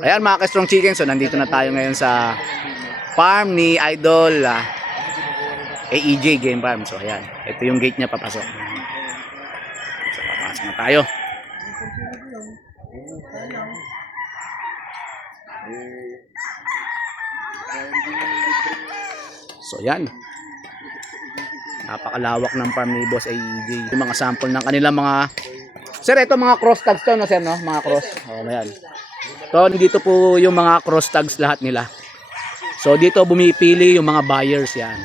Ayan mga ka-strong chicken, so nandito na tayo ngayon sa farm ni Idol AEJ Game Farm. So ayan, ito yung gate niya papasok. So papasok na tayo. So ayan, napakalawak ng farm ni Boss AEJ. Yung mga sample ng kanilang mga, sir, ito mga cross tags to, no sir, no? Mga cross. Oh, ayan. So dito po yung mga cross tags lahat nila. So dito bumipili yung mga buyers yan.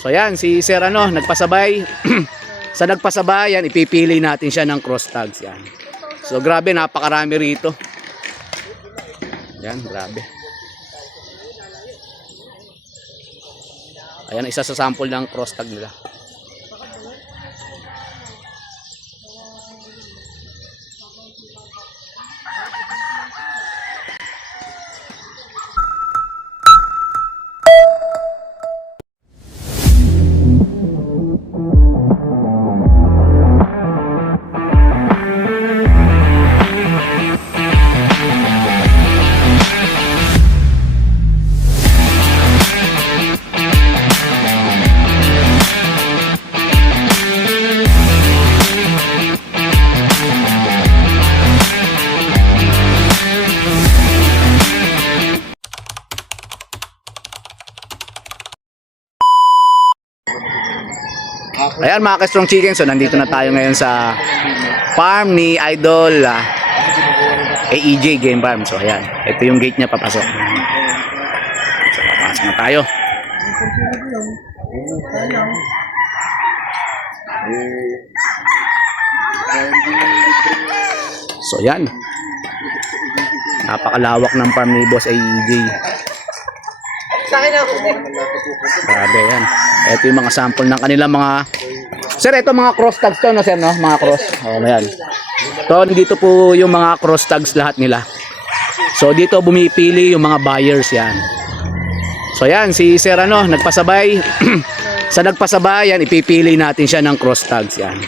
So yan si Sir nagpasabay. Sa nagpasabay yan, ipipili natin siya ng cross tags yan. So grabe, napakarami rito. Yan, grabe. Ayan, isa sa sample ng cross tag nila. Ayan mga ka-strong chicken, so nandito na tayo ngayon sa farm ni Idol AEJ Game Farm. So ayan, ito yung gate niya papasok. So papasok na tayo. So ayan, napakalawak ng farm ni Boss AEJ. Grabe yan. Ito yung mga sample ng kanilang mga, sir, ito mga cross tags to, no sir, no? Mga cross. Oh, ayan. So dito po yung mga cross tags lahat nila. So dito bumipili yung mga buyers yan. So yan si Sir nagpasabay. Sa nagpasabay yan, ipipili natin siya ng cross tags yan.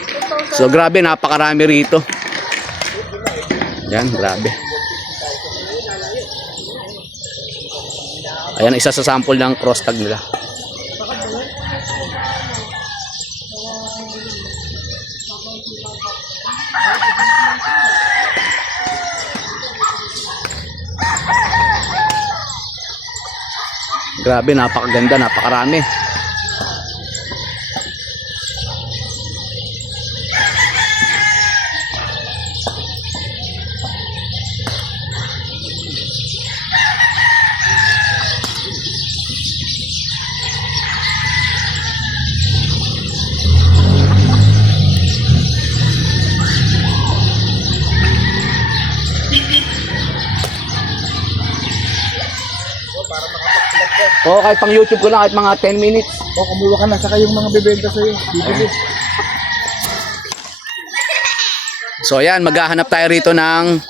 So grabe, napakarami rito. Yan, grabe. Ayan, isa sa sample ng cross tag nila. Grabe, napakaganda, napakarami. O kahit pang YouTube ko lang, kahit mga 10 minutes. O kumuha ka na, saka yung mga bebenta sa'yo. Bibili. So ayan, maghahanap tayo rito ng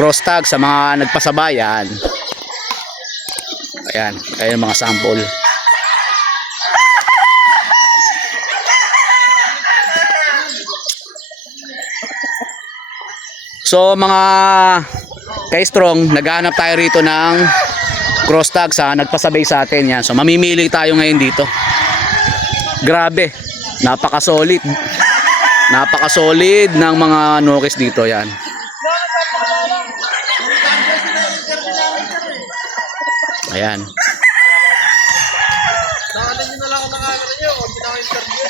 cross tag sa mga nagpasabayan. Ayan, ayan mga sample. So mga ka-strong, naghahanap tayo rito ng cross tag sa nagpasabay sa atin yan. So mamimili tayo ngayon dito. Grabe, napaka-solid. Napaka-solid ng mga nokes dito yan. Ayan. Nakalan nyo na lang ang nakalan nyo. Huwag nyo na interview.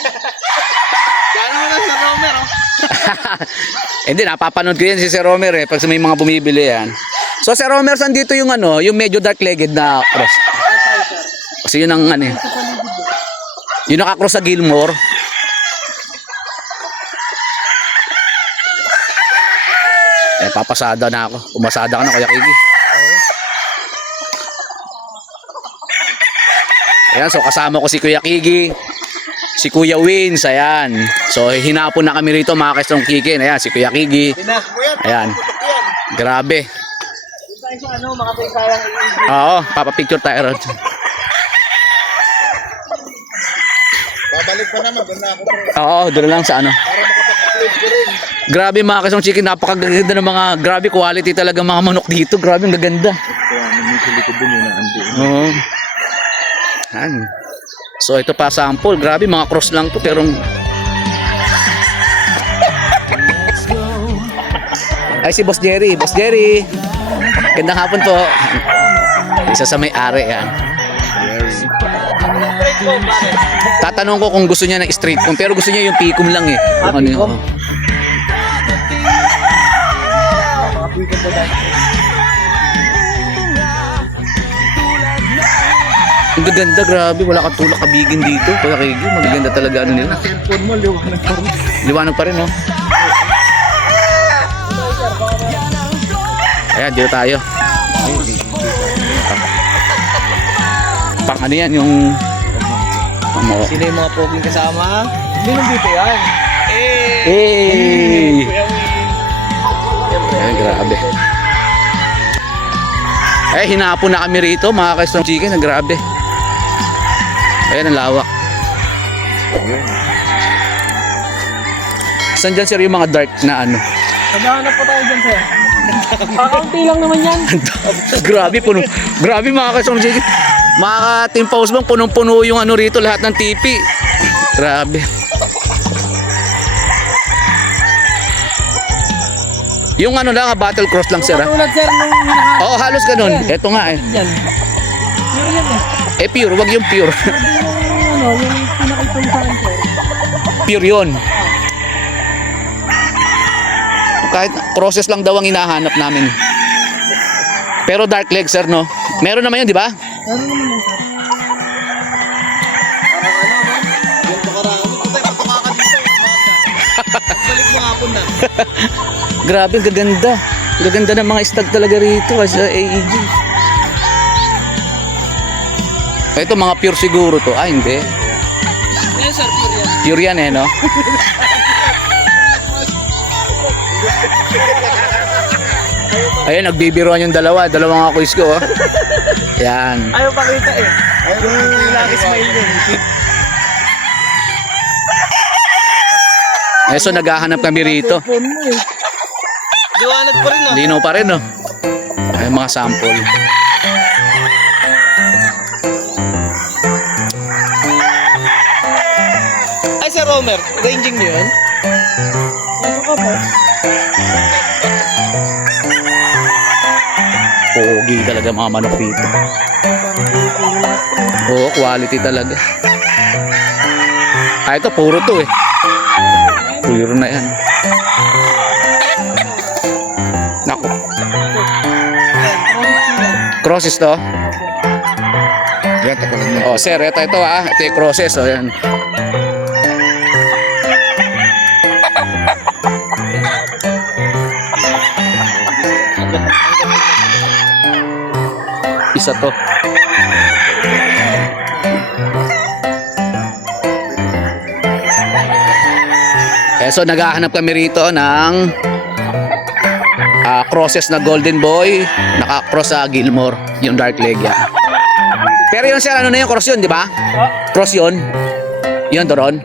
Gano'n mo na si Romer, oh. Hindi, napapanood ko yan si Sir Romer pag may mga bumibili yan. So Sir Romer, saan dito yung yung medyo dark-legged na cross? Kasi yun ang yung nakakross sa Gilmore. Papasada na ako. Pumasada ka na, Kuya Kiki. Ayan, so kasama ko si Kuya Kiki, si Kuya Wins, ayan. So hinapon na kami rito mga ka-strong Kiki. Ayan, si Kuya Kiki. Ayan. Grabe. Oo, papapicture tayo ron. Babalik pa naman, doon na ako. Oo, doon lang sa Para makapag-upload ko rin. Grabe mga kasong chicken, napakaganda ng mga, grabe quality talaga mga manok dito. Grabe, ang gaganda. Kaya naman sa likod din yun ang andi. Oo. Yan. So ito pa sample, grabe mga cross lang to pero ay si Boss Jerry, Boss Jerry. Gandang hapon po. Isa sa may-ari yan. Tatanong ko kung gusto niya ng straight comb pero gusto niya yung picom lang eh. Ano yun? Ang gaganda, grabe. Wala ka tulak kabigin dito. Kaya kigil, magaganda talaga ano nila. Cellphone mo, liwanag pa rin. Liwanag pa rin, no? Ayan, dito tayo. Pang ano yan, yung... Sino yung mga poging kasama? Hindi nang dito yan. Hey! Ayan, grabe. Eh, hinapon na kami rito, mga ka-strong chicken. Grabe. Ayan, ang lawak. Saan dyan, sir, yung mga dark na ano? Naghahanap pa tayo dyan, sir. Kakaunti lang naman yan. Grabe, grabe mga ka-strong chicken. Mga ka-team post bang punong-puno yung ano rito, lahat ng TV. Grabe. Yung ano lang, battle cross lang, sir. Tulad, sir, nung hinahanap Oo, halos ganun. Ito nga eh. dyan. Pure yan eh. Eh, pure, wag yung pure. Sabi yung pinakita mo sa akin, sir. Pure yun. Kahit process lang daw ang hinahanap namin. Pero dark leg, sir, no? Meron naman yun, di ba? Ano naman yan, sir? Yung tukaraan mo, patay patukakan dito. Balik mo hapon na. Grabe, ang gaganda. Ang gaganda ng mga stag talaga rito kasi sa AEG. Ito, mga pure siguro to. Ah, hindi. Yes, sir, pure yan. Pure yan eh, no? Ayun, nagbibiruan yung dalawa. Dalawang quiz ko, oh. Yan. Ayaw pakita eh. Ayaw lagi smile din. Eh, so naghahanap kami rito. Phone mo eh. Liwanag pa rin ah. Lino pa rin, no? Ay, mga sample. Ay, Sir Romer, ranging niyo yun? Ano ka ba? Pogi talaga mga manok dito. Oo, quality talaga. Ah, ito puro to eh. Puro na yan. Naku. Crosses to? Oh, sir, ito ah. Ito yung crosses. Oh, yan. Isa to. Eh, so naghahanap kami rito ng crosses na Golden Boy, naka-cross sa Gilmore, yung dark leg yan. Pero yun sir, ano na yung cross yun, di ba? Cross yun. Yun, doon.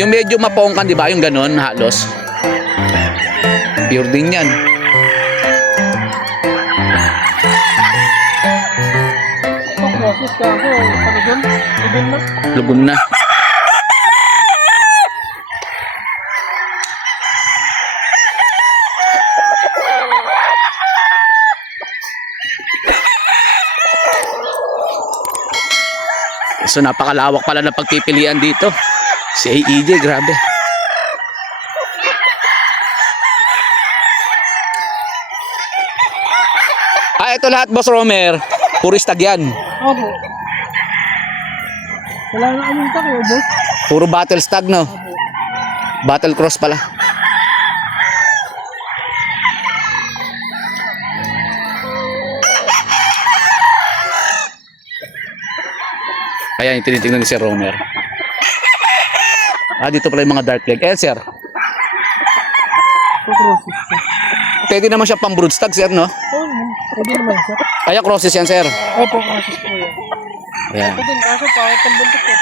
Yung medyo mapongkan, di ba? Yung ganon, halos. Pure din yan. Process ka ako. Ano doon? Doon na. Lugon na. So napakalawak pala ng pagpipilian dito. Si AEG, grabe. Ah, ito lahat, Boss Romer. Puro stag yan. Opo. Wala na kaming takyo, boss. Puro battle stag, no? Battle cross pala. Ayan, yung tinitingnan ni Sir Romer. Ah, dito pala yung mga dark leg. Eh, sir. Process ka. Pwede naman siya pang brood stag, sir, no? Oo, pwede naman siya. Kaya crosses yan, sir. Opo, process po yan. Ayan. Ito din, kaso pangit ang buntot ko.